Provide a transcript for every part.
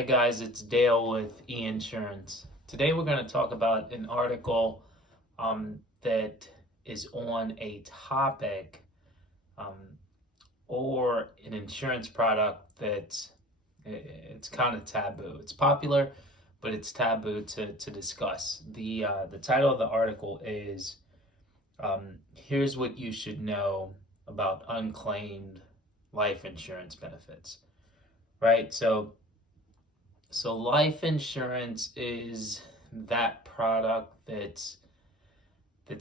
Hi guys, it's Dale with eInsurance. Today we're going to talk about an article that is on a topic um, or an insurance product that's it's kind of taboo. It's popular, but it's taboo to discuss. The title of the article is "Here's What You Should Know About Unclaimed Life Insurance Benefits." Right? So life insurance is that product that's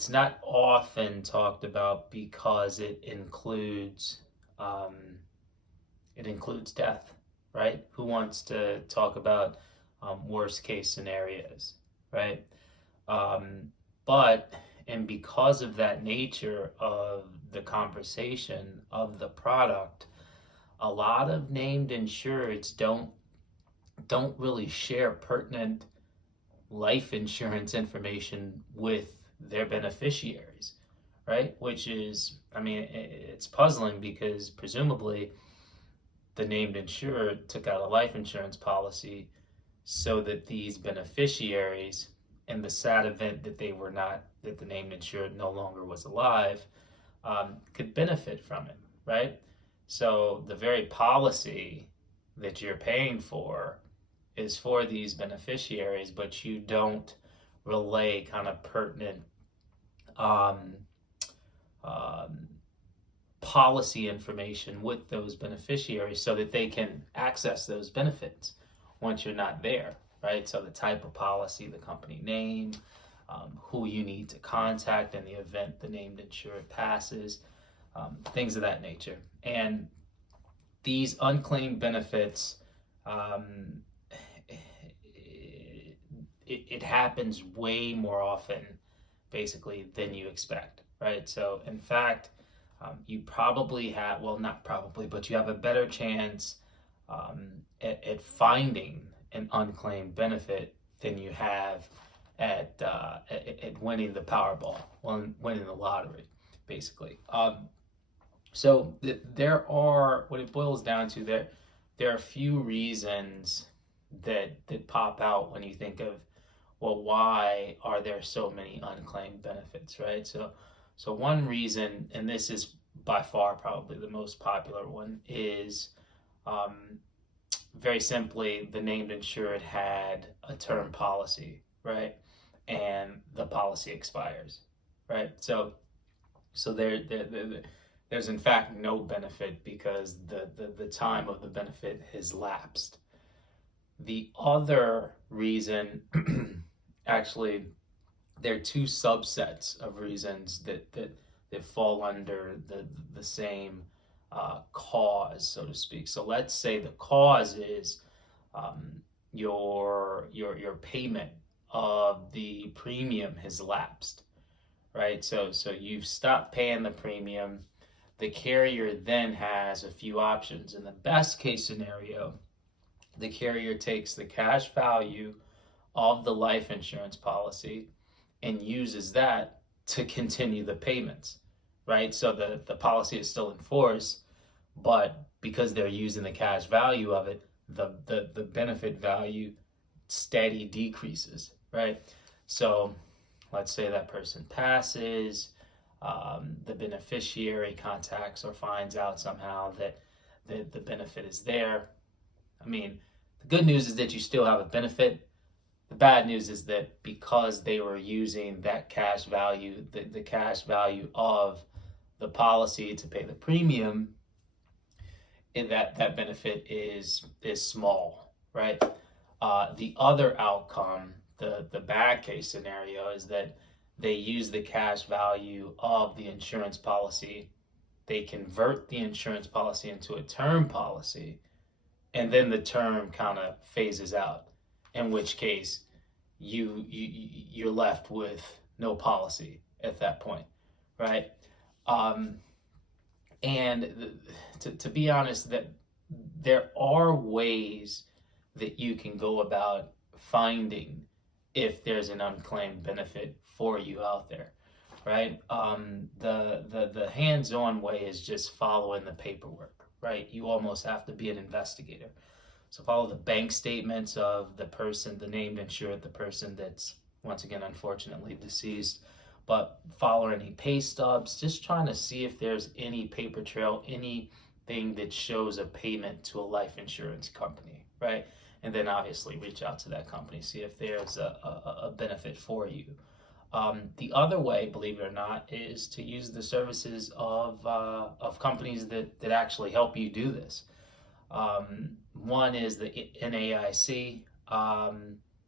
not often talked about because um, it includes death, right? Who wants to talk about worst case scenarios, right? Um, but and because of that nature of the conversation of the product, a lot of named insureds don't really share pertinent life insurance information with their beneficiaries, right? Which is, I mean, it's puzzling because presumably the named insurer took out a life insurance policy so that these beneficiaries, in the sad event that that the named insured no longer was alive, could benefit from it, right? So the very policy that you're paying for is for these beneficiaries, but you don't relay kind of pertinent um, um, policy information with those beneficiaries so that they can access those benefits once you're not there, right? So the type of policy, the company name, who you need to contact in the event the named insured passes, things of that nature. And these unclaimed benefits, um, it happens way more often, basically, than you expect, right? So, in fact, you probably have, well, not probably, but you have a better chance at finding an unclaimed benefit than you have at winning the Powerball, winning the lottery, basically. There are, what it boils down to, there are a few reasons that pop out when you think of, well, why are there so many unclaimed benefits, right? So one reason, and this is by far probably the most popular one, is um, very simply the named insured had a term policy, right? And the policy expires, right? So there's in fact no benefit because the time of the benefit has lapsed. The other reason, actually, there are two subsets of reasons that fall under the same cause, so to speak. So let's say the cause is your payment of the premium has lapsed, right? So you've stopped paying the premium. The carrier then has a few options. In the best case scenario, the carrier takes the cash value of the life insurance policy and uses that to continue the payments, right? So the policy is still in force, but because they're using the cash value of it, the benefit value steady decreases, right? So let's say that person passes, the beneficiary contacts or finds out somehow that the benefit is there. I mean, the good news is that you still have a benefit. The bad news is that because they were using that cash value, the cash value of the policy to pay the premium, and that benefit is small, right? The other outcome, the bad case scenario, is that they use the cash value of the insurance policy. They convert the insurance policy into a term policy, and then the term kind of phases out. In which case, you're left with no policy at that point, right? Um, and to be honest, that there are ways that you can go about finding if there's an unclaimed benefit for you out there, right? The hands-on way is just following the paperwork, right? You almost have to be an investigator. So follow the bank statements of the person, the named insured, the person that's, once again, unfortunately deceased. But follow any pay stubs, just trying to see if there's any paper trail, anything that shows a payment to a life insurance company, right? And then obviously reach out to that company, see if there's a benefit for you. The other way, believe it or not, is to use the services of companies that actually help you do this. One is the NAIC,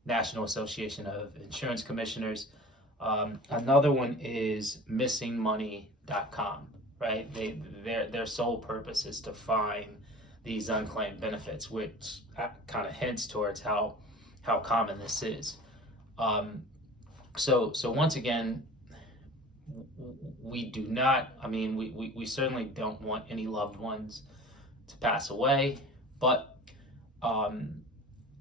National Association of Insurance Commissioners. Another one is missingmoney.com, right? Their sole purpose is to find these unclaimed benefits, which kind of hints towards how common this is. So once again, we do not, I mean, we certainly don't want any loved ones to pass away, but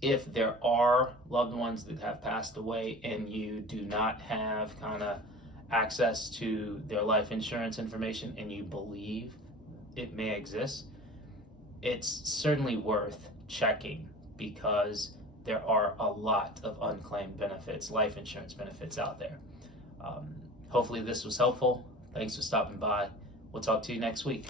if there are loved ones that have passed away and you do not have kind of access to their life insurance information and you believe it may exist, it's certainly worth checking, because there are a lot of unclaimed benefits, life insurance benefits out there. Hopefully this was helpful. Thanks for stopping by. We'll talk to you next week.